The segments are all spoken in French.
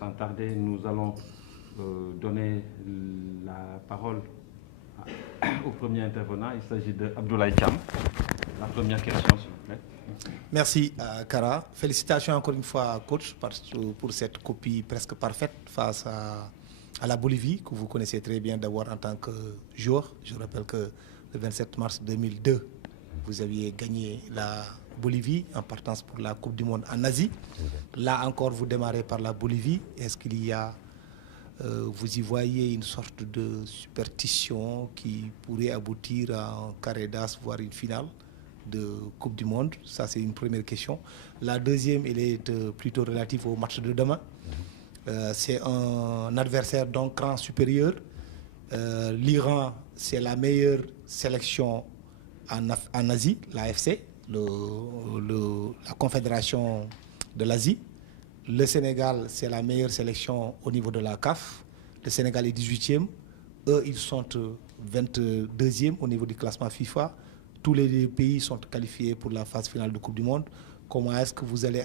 sans tarder, nous allons donner la parole au premier intervenant. Il s'agit d'Abdoulaye Thiam. La première question, s'il vous plaît. Merci, Kara. Félicitations encore une fois, coach, pour cette copie presque parfaite face à la Bolivie, que vous connaissez très bien d'abord en tant que joueur. Je rappelle que le 27 mars 2002, vous aviez gagné la Bolivie en partance pour la Coupe du Monde en Asie. Là encore, vous démarrez par la Bolivie. Est-ce qu'il y a, vous y voyez une sorte de superstition qui pourrait aboutir à un carré d'as, voire une finale de Coupe du Monde? Ça, c'est une première question. La deuxième, elle est plutôt relative au match de demain. C'est un adversaire d'un cran supérieur. L'Iran, c'est la meilleure sélection en Asie, l'AFC, la Confédération de l'Asie. Le Sénégal, c'est la meilleure sélection au niveau de la CAF. Le Sénégal est 18e. Eux, ils sont 22e au niveau du classement FIFA. Tous les deux pays sont qualifiés pour la phase finale de Coupe du Monde. Comment est-ce que vous allez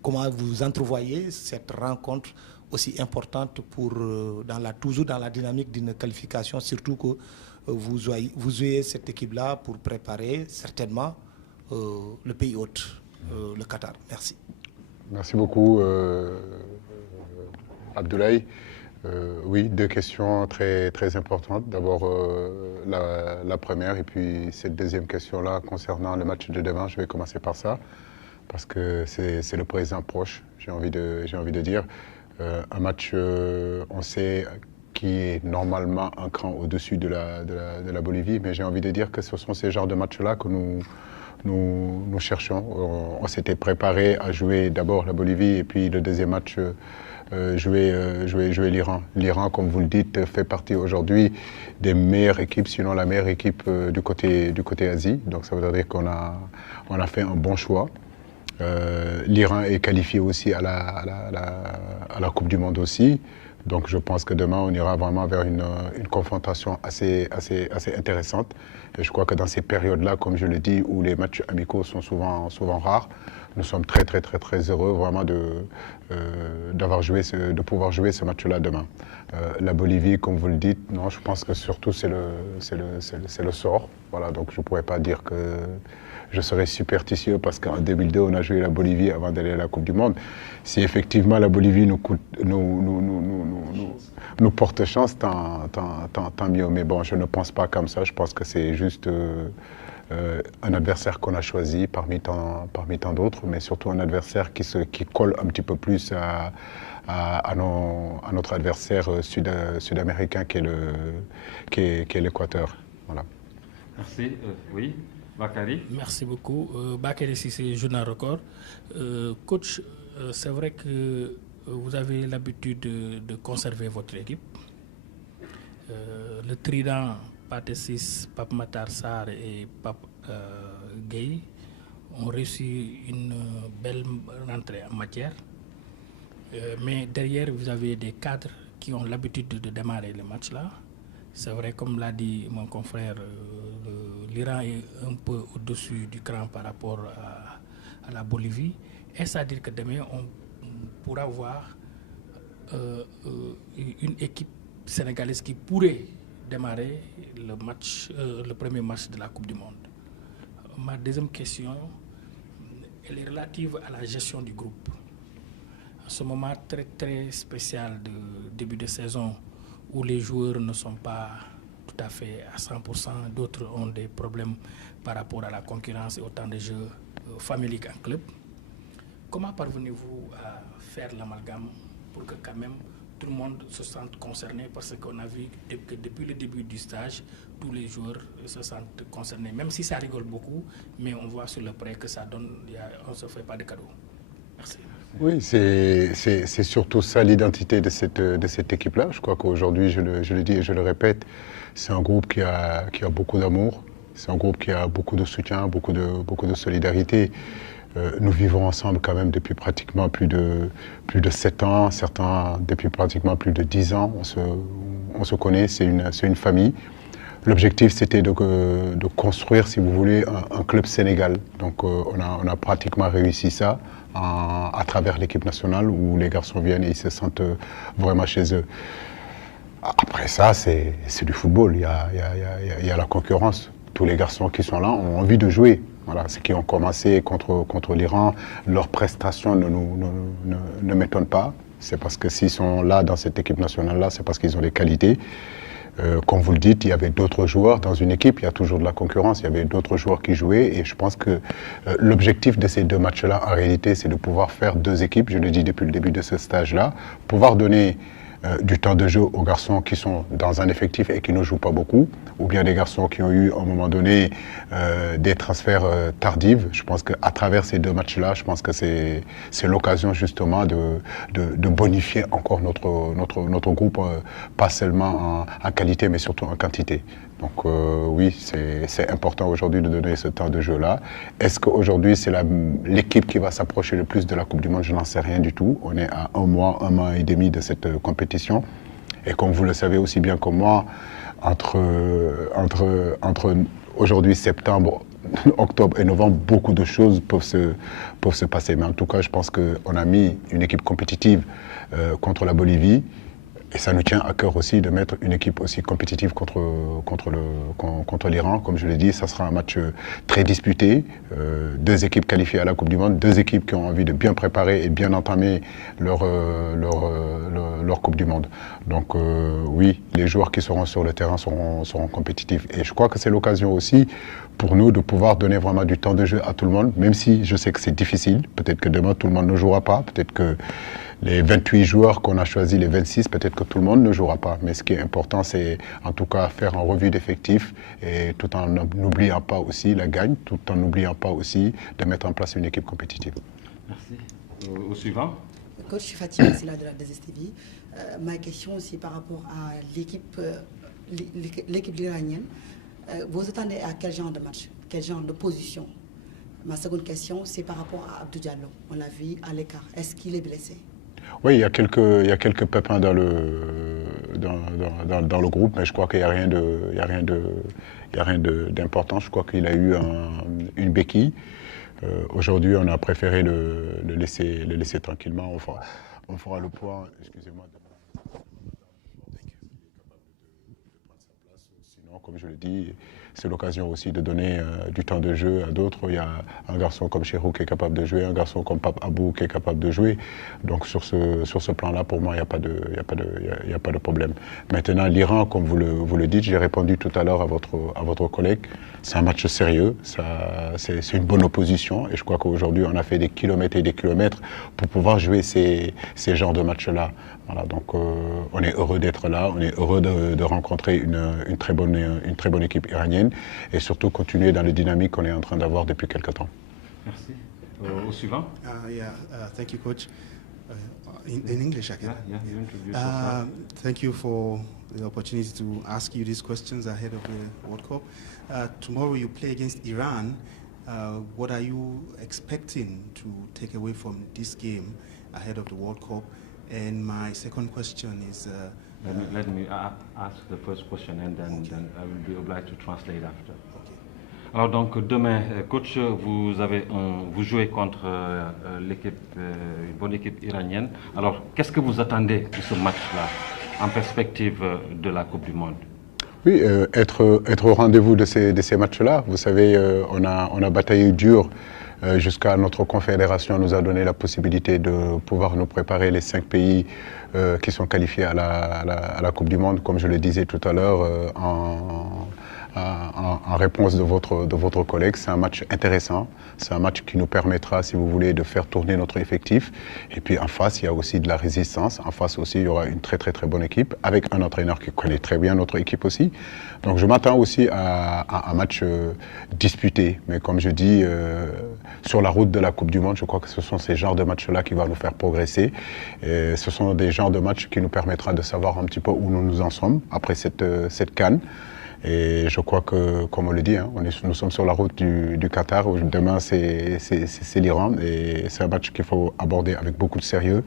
comment vous entrevoyez cette rencontre aussi importante pour, toujours dans la dynamique d'une qualification, surtout que vous ayez cette équipe-là pour préparer certainement le pays hôte, le Qatar. Merci. Merci beaucoup, Abdoulaye. Oui, deux questions très, très importantes. D'abord, la première et puis cette deuxième question-là concernant le match de demain. Je vais commencer par ça parce que c'est le présent proche, j'ai envie de dire. Un match, on sait, qui est normalement un cran au-dessus de la Bolivie, mais j'ai envie de dire que ce sont ces genres de matchs-là que nous cherchons. On s'était préparé à jouer d'abord la Bolivie et puis le deuxième match, jouer l'Iran. L'Iran, comme vous le dites, fait partie aujourd'hui des meilleures équipes, sinon la meilleure équipe du côté Asie. Donc ça veut dire qu'on a fait un bon choix. L'Iran est qualifié aussi à la Coupe du Monde aussi. Donc je pense que demain, on ira vraiment vers une confrontation assez intéressante. Et je crois que dans ces périodes-là, comme je le dis, où les matchs amicaux sont souvent rares, nous sommes très heureux vraiment de pouvoir jouer ce match-là demain. La Bolivie, comme vous le dites, non, je pense que surtout c'est le sort. Voilà, donc je ne pourrais pas dire que je serais superstitieux parce qu'en 2002, on a joué la Bolivie avant d'aller à la Coupe du Monde. Si effectivement la Bolivie nous porte chance, tant mieux. Mais bon, je ne pense pas comme ça. Je pense que c'est juste un adversaire qu'on a choisi parmi tant d'autres, mais surtout un adversaire qui colle un petit peu plus à notre adversaire sud-américain qui est l'Équateur. Voilà. Merci. Oui, Bakary. Merci beaucoup. Bakary Cissé, Journal Record. Coach, c'est vrai que vous avez l'habitude de conserver votre équipe. Le trident Pathé Ciss, Pape Matar Sarr et Pape Gueye ont reçu une belle rentrée en matière. Mais derrière, vous avez des cadres qui ont l'habitude de démarrer les matchs là. C'est vrai, comme l'a dit mon confrère, l'Iran est un peu au-dessus du cran par rapport à la Bolivie. Est-ce à dire que demain, on pourra voir une équipe sénégalaise qui pourrait démarrer le premier match de la Coupe du Monde? Ma deuxième question, elle est relative à la gestion du groupe. En ce moment très spécial de début de saison, où les joueurs ne sont pas tout à fait à 100%, d'autres ont des problèmes par rapport à la concurrence et au temps de jeu familial en club. Comment parvenez-vous à faire l'amalgame pour que quand même tout le monde se sente concerné? Parce qu'on a vu que depuis le début du stage, tous les joueurs se sentent concernés, même si ça rigole beaucoup, mais on voit sur le prêt que ça donne, on ne se fait pas de cadeaux. Merci. Oui, c'est surtout ça l'identité de cette équipe-là. Je crois qu'aujourd'hui, je le dis et je le répète, c'est un groupe qui a beaucoup d'amour, c'est un groupe qui a beaucoup de soutien, beaucoup de solidarité. Nous vivons ensemble quand même depuis pratiquement plus de 7 ans, certains depuis pratiquement plus de 10 ans. On se connaît, c'est une famille. L'objectif, c'était de construire, si vous voulez, un club Sénégal. Donc, on a pratiquement réussi ça à travers l'équipe nationale où les garçons viennent et ils se sentent vraiment chez eux. Après ça, c'est du football, il y a la concurrence. Tous les garçons qui sont là ont envie de jouer. Voilà, ceux qui ont commencé contre l'Iran, leurs prestations ne m'étonnent pas. C'est parce que s'ils sont là dans cette équipe nationale-là, c'est parce qu'ils ont des qualités. Comme vous le dites, il y avait d'autres joueurs dans une équipe, il y a toujours de la concurrence, il y avait d'autres joueurs qui jouaient et je pense que l'objectif de ces deux matchs-là, en réalité, c'est de pouvoir faire deux équipes, je le dis depuis le début de ce stage-là, pouvoir donner du temps de jeu aux garçons qui sont dans un effectif et qui ne jouent pas beaucoup, ou bien des garçons qui ont eu à un moment donné des transferts tardifs. Je pense qu'à travers ces deux matchs-là, je pense que c'est l'occasion justement de bonifier encore notre groupe, pas seulement en qualité mais surtout en quantité. Donc oui, c'est important aujourd'hui de donner ce temps de jeu-là. Est-ce qu'aujourd'hui c'est l'équipe qui va s'approcher le plus de la Coupe du Monde? Je n'en sais rien du tout. On est à un mois et demi de cette compétition. Et comme vous le savez aussi bien que moi, entre aujourd'hui septembre, octobre et novembre, beaucoup de choses peuvent se passer. Mais en tout cas, je pense qu'on a mis une équipe compétitive contre la Bolivie. Et ça nous tient à cœur aussi de mettre une équipe aussi compétitive contre l'Iran. Comme je l'ai dit, ça sera un match très disputé. Deux équipes qualifiées à la Coupe du Monde, deux équipes qui ont envie de bien préparer et bien entamer leur Coupe du Monde. Donc oui, les joueurs qui seront sur le terrain seront compétitifs. Et je crois que c'est l'occasion aussi pour nous de pouvoir donner vraiment du temps de jeu à tout le monde, même si je sais que c'est difficile. Peut-être que demain, tout le monde ne jouera pas. Peut-être que les 28 joueurs qu'on a choisis, les 26, peut-être que tout le monde ne jouera pas. Mais ce qui est important, c'est en tout cas faire une revue d'effectifs et tout en n'oubliant pas aussi la gagne, tout en n'oubliant pas aussi de mettre en place une équipe compétitive. Merci. Au suivant. Coach, je suis fatiguée, c'est là de la DSTV. Ma question aussi par rapport à l'équipe iranienne. Vous attendez à quel genre de match, quel genre de position? Ma seconde question, c'est par rapport à Abdou Diallo. On l'a vu à l'écart. Est-ce qu'il est blessé? Oui, il y a quelques pépins dans le groupe, mais je crois qu'il n'y a rien d'important. Je crois qu'il a eu une béquille. Aujourd'hui, on a préféré le laisser tranquillement. On fera le point. Excusez-moi. Sinon, comme je le dis, c'est l'occasion aussi de donner du temps de jeu à d'autres. Il y a un garçon comme Cheikhou qui est capable de jouer, un garçon comme Pape Abou qui est capable de jouer. Donc sur ce plan-là, pour moi, il n'y a pas de problème. Maintenant, l'Iran, comme vous le dites, j'ai répondu tout à l'heure à votre collègue, c'est un match sérieux, c'est une bonne opposition et je crois qu'aujourd'hui, on a fait des kilomètres et des kilomètres pour pouvoir jouer ces genres de matchs-là. Voilà, donc on est heureux d'être là, on est heureux de rencontrer une très bonne équipe iranienne et surtout continuer dans la dynamique qu'on est en train d'avoir depuis quelques temps. Merci. Au suivant. Thank you, Coach. In English, I can. Yeah, you introduce yourself. Thank you for the opportunity to ask you these questions ahead of the World Cup. Tomorrow you play against Iran. What are you expecting to take away from this game ahead of the World Cup? And my second question is... let me ask the first question and then I will be obliged to translate after. Okay. Alors donc demain, coach, vous jouez contre une bonne équipe iranienne. Alors qu'est-ce que vous attendez de ce match-là en perspective de la Coupe du Monde? Oui, être au rendez-vous de ces matchs-là. Vous savez, on a bataillé dur. Jusqu'à notre confédération nous a donné la possibilité de pouvoir nous préparer les 5 pays qui sont qualifiés à la Coupe du Monde, comme je le disais tout à l'heure, en réponse de votre collègue. C'est un match intéressant, c'est un match qui nous permettra, si vous voulez, de faire tourner notre effectif. Et puis en face, il y a aussi de la résistance. En face aussi, il y aura une très bonne équipe, avec un entraîneur qui connaît très bien notre équipe aussi. Donc je m'attends aussi à un match disputé. Mais comme je dis, sur la route de la Coupe du Monde, je crois que ce sont ces genres de matchs-là qui vont nous faire progresser. Et ce sont des genres de matchs qui nous permettra de savoir un petit peu où nous en sommes après cette CAN. Et je crois que, comme on le dit, hein, nous sommes sur la route du Qatar. Demain, c'est l'Iran. Et c'est un match qu'il faut aborder avec beaucoup de sérieux.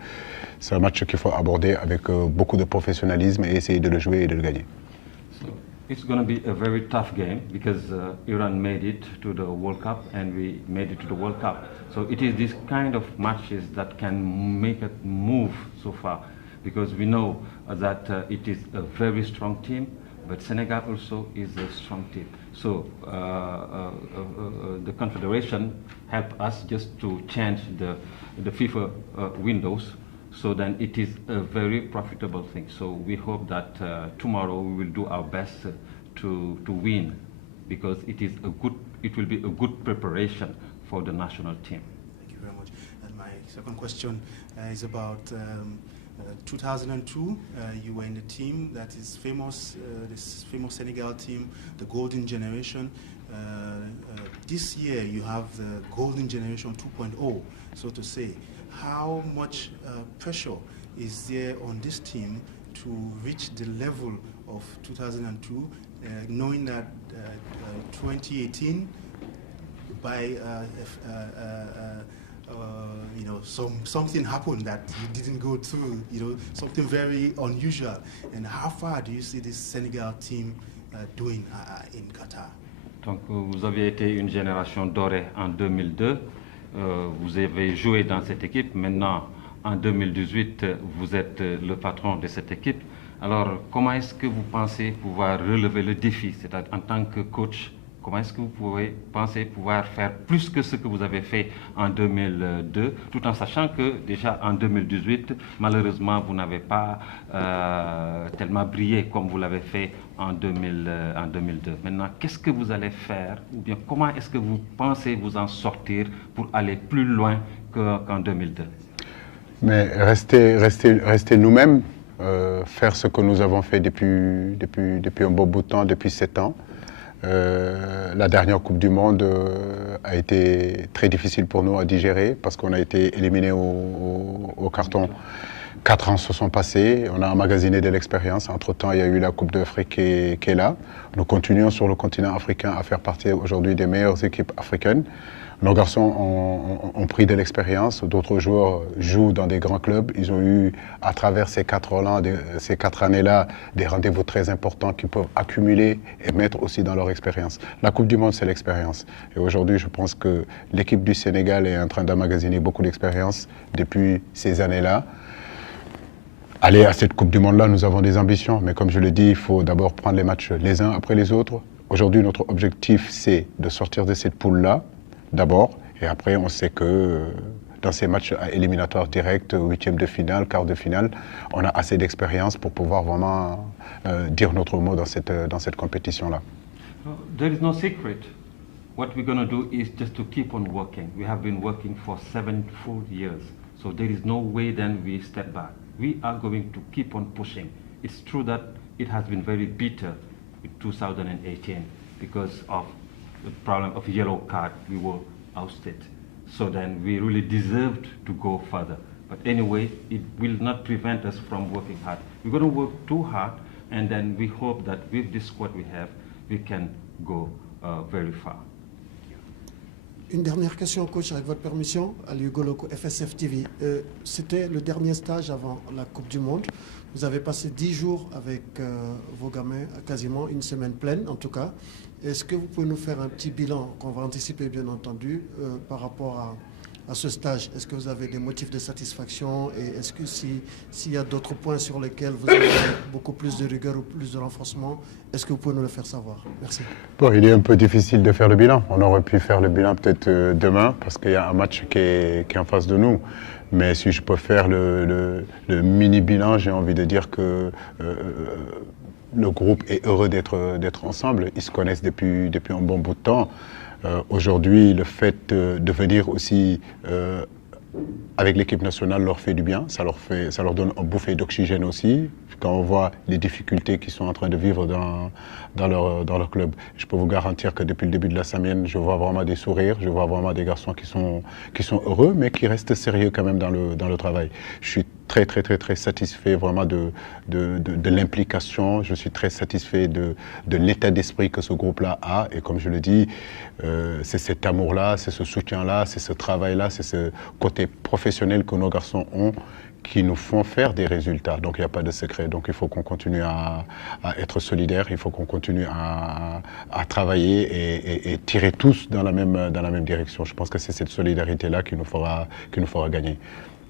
C'est un match qu'il faut aborder avec beaucoup de professionnalisme et essayer de le jouer et de le gagner. It's going to be a very tough game because Iran made it to the World Cup and we made it to the World Cup. So it is this kind of matches that can make it move so far, because we know that it is a very strong team, but Senegal also is a strong team. So the Confederation helped us just to change the FIFA windows, so then it is a very profitable thing. So we hope that tomorrow we will do our best to win, because it will be a good preparation for the national team. Thank you very much. And my second question is about 2002. You were in the team that is famous, this famous Senegal team, the Golden Generation. This year you have the Golden Generation 2.0, so to say. How much pressure is there on this team to reach the level of 2002, knowing that 2018, by something happened that you didn't go through, something very unusual. And how far do you see this Senegal team doing in Qatar? Donc vous aviez été une génération dorée en 2002. Vous avez joué dans cette équipe. Maintenant, en 2018, vous êtes le patron de cette équipe. Alors, comment est-ce que vous pensez pouvoir relever le défi, c'est-à-dire en tant que coach, comment est-ce que vous pouvez penser pouvoir faire plus que ce que vous avez fait en 2002, tout en sachant que déjà en 2018, malheureusement, vous n'avez pas tellement brillé comme vous l'avez fait en 2002. Maintenant, qu'est-ce que vous allez faire, ou bien comment est-ce que vous pensez vous en sortir pour aller plus loin qu'en 2002? Mais rester nous-mêmes, faire ce que nous avons fait depuis un bon bout de temps, depuis 7 ans. La dernière Coupe du Monde a été très difficile pour nous à digérer parce qu'on a été éliminé au carton. 4 ans se sont passés, on a emmagasiné de l'expérience. Entre-temps, il y a eu la Coupe d'Afrique qui est là. Nous continuons sur le continent africain à faire partie aujourd'hui des meilleures équipes africaines. Nos garçons ont pris de l'expérience, d'autres joueurs jouent dans des grands clubs. Ils ont eu, à travers ces 4 années-là, des rendez-vous très importants qu'ils peuvent accumuler et mettre aussi dans leur expérience. La Coupe du Monde, c'est l'expérience. Et aujourd'hui, je pense que l'équipe du Sénégal est en train d'emmagasiner beaucoup d'expérience depuis ces années-là. Aller à cette Coupe du Monde-là, nous avons des ambitions, mais comme je le dis, il faut d'abord prendre les matchs les uns après les autres. Aujourd'hui, notre objectif, c'est de sortir de cette poule-là, d'abord, et après on sait que dans ces matchs éliminatoires directs, 8e de finale, quart de finale, on a assez d'expérience pour pouvoir vraiment dire notre mot dans cette compétition-là. There is no secret. What we're going to do is just to keep on working. We have been working for 7 full years, so there is no way then we step back. We are going to keep on pushing. It's true that it has been very bitter in 2018 because of the problem of yellow card. We were ousted. So then we really deserved to go further. But anyway, it will not prevent us from working hard. We're going to work too hard, and then we hope that with this squad we have, we can go very far. Une dernière question, coach, avec votre permission. Aliou Goloko, FSF TV. C'était le dernier stage avant la Coupe du Monde. Vous avez passé 10 jours avec vos gamins, quasiment une semaine pleine en tout cas. Est-ce que vous pouvez nous faire un petit bilan, qu'on va anticiper bien entendu, par rapport à ce stage? Est-ce que vous avez des motifs de satisfaction et est-ce que s'il y a d'autres points sur lesquels vous avez beaucoup plus de rigueur ou plus de renforcement, est-ce que vous pouvez nous le faire savoir? Merci. Bon, il est un peu difficile de faire le bilan. On aurait pu faire le bilan peut-être demain parce qu'il y a un match qui est en face de nous. Mais si je peux faire le mini-bilan, j'ai envie de dire que le groupe est heureux d'être ensemble. Ils se connaissent depuis un bon bout de temps. Aujourd'hui, le fait de venir aussi avec l'équipe nationale leur fait du bien. Ça leur donne un bouffée d'oxygène aussi. Quand on voit les difficultés qu'ils sont en train de vivre dans leur club. Je peux vous garantir que depuis le début de la semaine, je vois vraiment des sourires, je vois vraiment des garçons qui sont heureux, mais qui restent sérieux quand même dans le travail. Je suis très satisfait vraiment de l'implication, je suis très satisfait de l'état d'esprit que ce groupe-là a. Et comme je le dis, c'est cet amour-là, c'est ce soutien-là, c'est ce travail-là, c'est ce côté professionnel que nos garçons ont qui nous font faire des résultats. Donc il n'y a pas de secret. Donc il faut qu'on continue à être solidaires, il faut qu'on continue à travailler et tirer tous dans la même direction. Je pense que c'est cette solidarité-là qui nous fera gagner.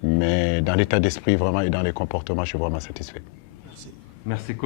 Mais dans l'état d'esprit vraiment et dans les comportements, je suis vraiment satisfait. Merci coach.